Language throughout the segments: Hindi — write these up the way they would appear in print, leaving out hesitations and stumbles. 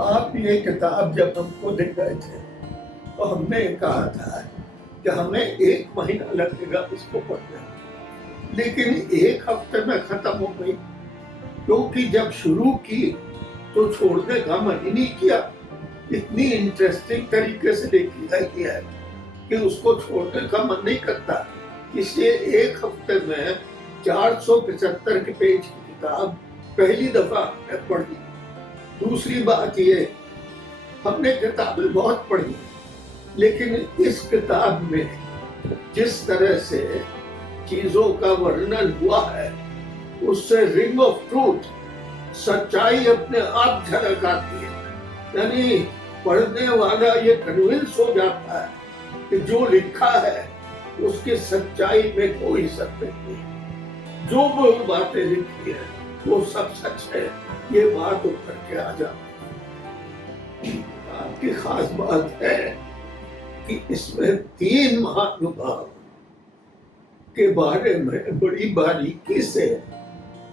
आप ये किताब जब हमको दे गए थे तो हमने कहा था कि हमें 1 महीना लगेगा इसको पढ़ने, लेकिन 1 हफ्ते में खत्म हो गई, क्योंकि जब शुरू की तो छोड़ने का मन ही नहीं किया। इतनी इंटरेस्टिंग तरीके से लिखी गई है कि उसको छोड़ने का मन नहीं करता। इसलिए 1 हफ्ते में 475 के पेज की किताब पहली दफा हमने पढ़ी। दूसरी बात ये, हमने किताबें बहुत पढ़ी, लेकिन इस किताब में जिस तरह से चीजों का वर्णन हुआ है उससे रिंग ऑफ ट्रूथ, सच्चाई अपने आप झलक आती है। यानी पढ़ने वाला ये कन्विंस हो जाता है कि जो लिखा है उसकी सच्चाई में कोई शक नहीं, जो वो बातें लिखी है वो सब सच है, ये बात उतर के आ जाती है। आपकी खास बात है कि इसमें 3 महानुभाव के बारे में बड़ी बारीकी से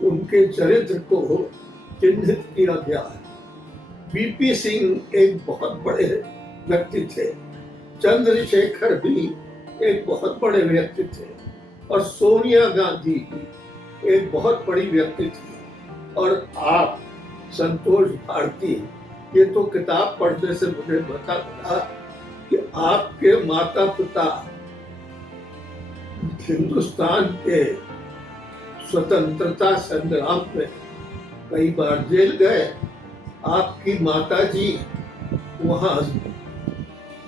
उनके चरित्र को चिन्हित किया गया है। वीपी सिंह एक बहुत बड़े व्यक्ति थे, चंद्रशेखर भी एक बहुत बड़े व्यक्ति थे, और सोनिया गांधी भी एक बहुत बड़ी व्यक्ति थी। और आप संतोष भारती, ये तो किताब पढ़ने से मुझे पता लगा कि आपके माता पिता हिंदुस्तान के स्वतंत्रता संग्राम में कई बार जेल गए। आपकी माताजी वहां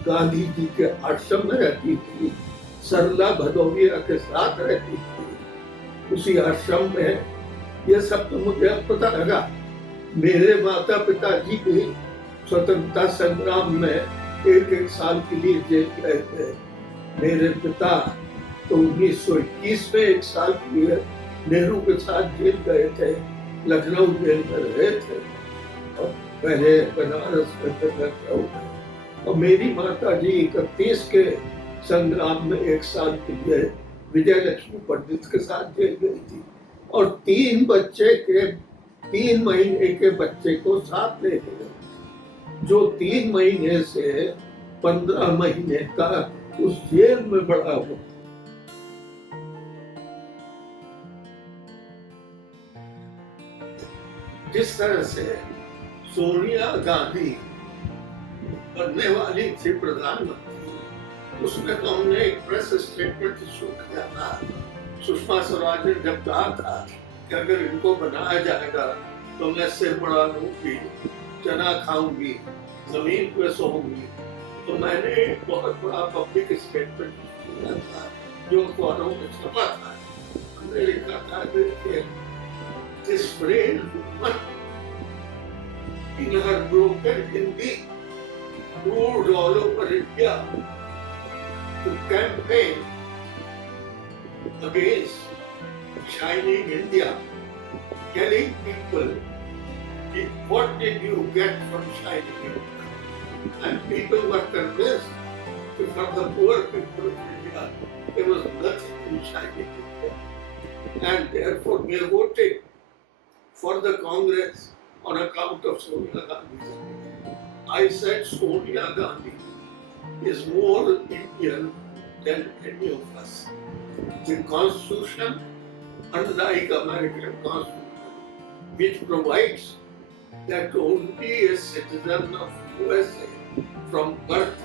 गांधी जी के आश्रम में रहती थी, सरला भदौरिया के साथ रहती थी उसी आश्रम में। ये सब तो मुझे अब पता लगा। मेरे माता पिता जी भी स्वतंत्रता संग्राम में 1-1 साल के लिए जेल गए थे। मेरे पिता तो 1921 में 1 साल के लिए नेहरू के साथ जेल गए थे, लखनऊ जेल में रहे थे, और पहले बनारस में फिर लखनऊ में। और मेरी माता जी 31 के संग्राम में 1 साल के लिए विजय लक्ष्मी पंडित के साथ जेल गई थी, और 3 महीने के बच्चे को साथ ले गए, जो 3 महीने से 15 महीने का उस जेल में बड़ा हुआ। जिस तरह से सोनिया गांधी बनने वाली थी प्रधानमंत्री, उसमें तो हमने एक प्रेस स्टेटमेंट इशू किया था। सुषमा स्वराज ने जब कहा था कि अगर इनको बनाया जाएगा तो मैं सिर बड़ा लूंगी, चना खाऊंगी, जमीन पे सोऊंगी, तो मैंने एक बहुत बड़ा पब्लिक स्टेटमेंट किया था जो अखबारों में छपा था। हमने लिखा था कि this frail woman in her broken Hindi moved all over India to campaign against shining India, telling people, what did you get from shining India? And people were convinced that for the poor people of India, there was nothing in shining India. And therefore we are voting for the Congress on account of Sonia Gandhi. I said Sonia Gandhi is more Indian than any of us. The Constitution, unlike American Constitution, which provides that only a citizen of USA from birth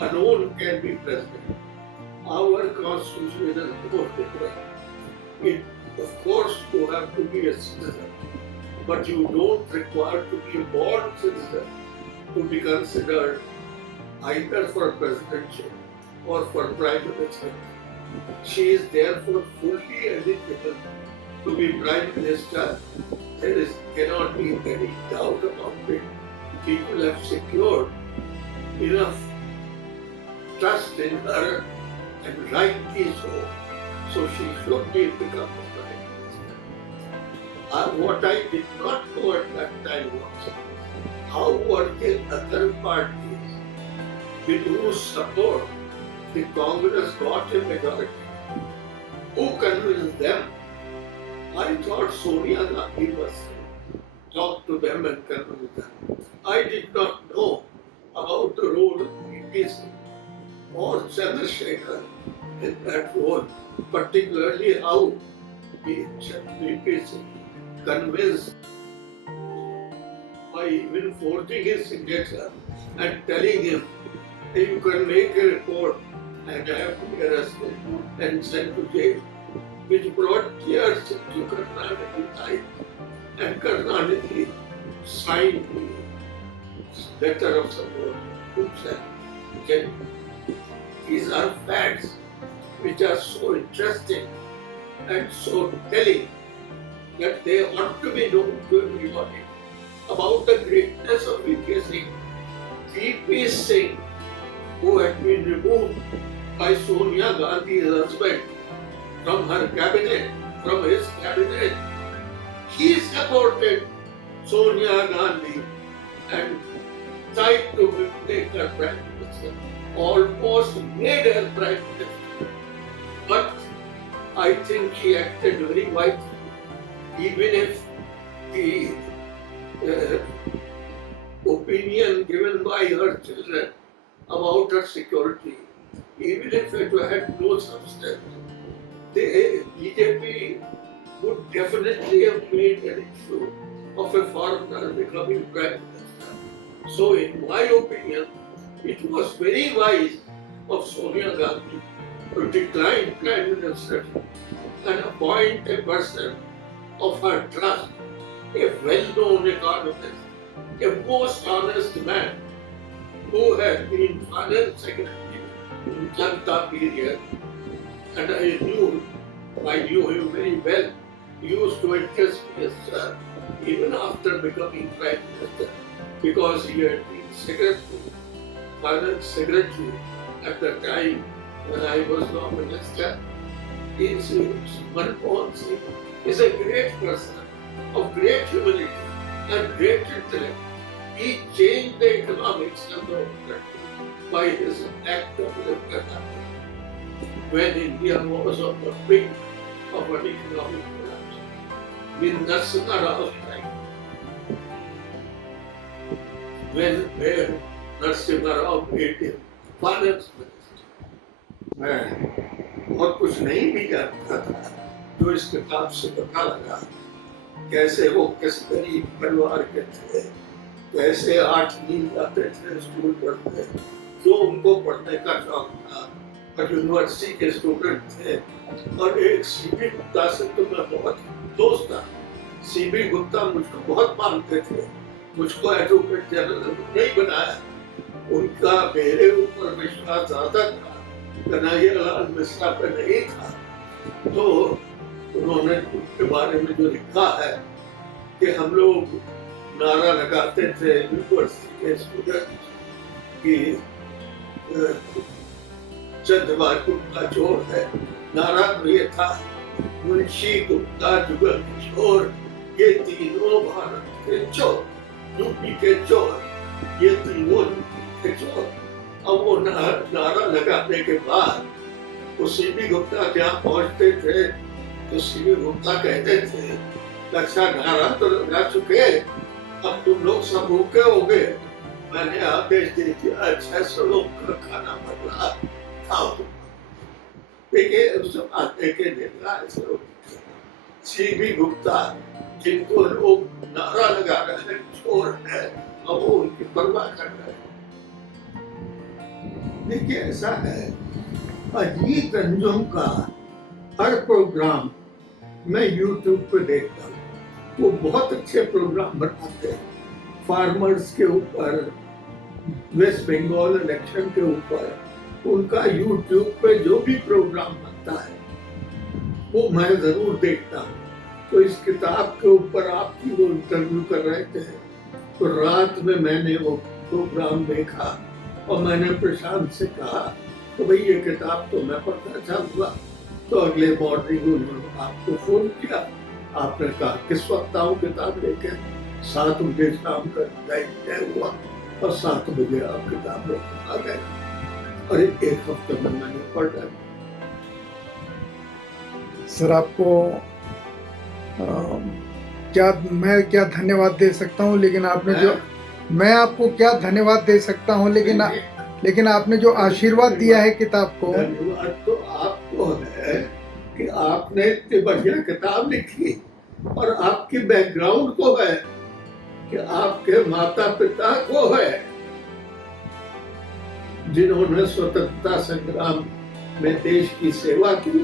alone can be president, our Constitution is more different. It, of course, you have to be a citizen, but you don't require to be a born citizen to be considered either for presidentship or for prime minister. She is therefore fully eligible to be prime minister. There cannot be any doubt about it. People have secured enough trust in her, and rightly so. So she should be become a prime minister. What I did not know at that time was how were the other parties with whose support the Congress got a majority. Who convinced them? I thought Sonia Gandhi was talk to them and convince them. I did not know about the role of VPC or Chandrasekhar in that role, particularly how VPC convinced by even forging his signature and telling him that you can make a report and I have to be arrested and sent to jail, which brought tears into Karunanidhi's eyes. And Karunanidhi signed the letter of support himself. Okay? These are facts which are so interesting and so telling that they ought to be known to everybody about the greatness of VP Singh. VP Singh, who had been removed by Sonia Gandhi's husband from her cabinet, from his cabinet, he supported Sonia Gandhi and tried to make her prime minister, almost made her prime minister. But I think she acted very wisely, even if the opinion given by her children about her security, even if it had no substance, the BJP would definitely have made an issue of a foreigner becoming prime minister. So, in my opinion, it was very wise of Sonia Gandhi to decline prime minister and appoint a person of her trust, a well-known economist, a most honest man who had been finance secretary in Janata period, and I knew him very well. He used to address me as sir, even after becoming prime minister, because he had been secretary, finance secretary at the time when I was no minister. Manmohan Singh is a great person of great humility and great intellect. He changed the economics of the country by his act of liberty when India was on the brink of an economic collapse. With Narasimha Rao's time, when Narasimha Rao made him finance minister. मैं बहुत कुछ नहीं भी जानता था, जो इस किताब से पता लगा कैसे वो किस गरीब परिवार के थे, कैसे 8वीं जाते थे स्कूल पढ़ते, जो उनको पढ़ने का शौक था और यूनिवर्सिटी के स्टूडेंट थे। और एक सीबी गुप्ता से तो मैं बहुत दोस्त था। सीबी गुप्ता मुझको बहुत मानते थे, मुझको एडवोकेट जनरल नहीं बनाया, उनका मेरे ऊपर विश्वास ज्यादा था, कन्हैयालाल मिश्रा पे नहीं था। तो उन्होंने उनके बारे में जो लिखा है कि हम लोग नारा लगाते थे यूनिवर्सिटी के स्टूडेंट की चंद्रबार गुप्ता चोर है, नारा तो ये था मुंशी गुप्ता जुगल किशोर, ये तीनों भारत के चोर, यूपी के चोर, ये तीनों यूपी के चोर। अब वो नारा लगाने के बाद वो सीबी गुप्ता जहाँ पहुँचते थे तो सीबी गुप्ता कहते थे अच्छा नारा तो लगा चुके, अब तुम लोग सब भूखे हो गए, मैंने आदेश दे दिया 600 लोग का खाना बदला खाओ। देखिए उस जमाने के नेता ऐसे सीबी गुप्ता जिनको लोग नारा लगा रहे हैं चोर है, अब वो उनकी परवाह कर रहे हैं। देखिए ऐसा है, अजीत अंजुम का हर प्रोग्राम मैं YouTube पे देखता हूँ, वो बहुत अच्छे प्रोग्राम बनाते हैं, फार्मर्स के ऊपर, वेस्ट बंगाल इलेक्शन के ऊपर। उनका YouTube पे जो भी प्रोग्राम बनता है वो मैं जरूर देखता हूँ। तो इस किताब के ऊपर आपकी वो इंटरव्यू कर रहे थे, तो रात में मैंने वो प्रोग्राम देखा और मैंने प्रशांत से कहा तो भाई ये किताब तो मैं पढ़ना चाहूँगा। तो अगले मॉर्निंग उन्होंने आपको फोन किया, आपने कहा किस वक्त आऊँ किताब लेके। 7 बजे शाम का टाइम तय हुआ और 7 बजे आप किताब लेकर आ गए और एक हफ्ते में मैंने पढ़ डाली। सर आपको मैं क्या धन्यवाद दे सकता हूँ, लेकिन आपने जो, मैं आपको क्या धन्यवाद दे सकता हूँ, लेकिन आपने जो आशीर्वाद दिया है किताब को। धन्यवाद तो आपको है कि आपने इतनी बढ़िया किताब लिखी, और आपकी बैकग्राउंड को है कि आपके माता पिता को है जिन्होंने स्वतंत्रता संग्राम में देश की सेवा की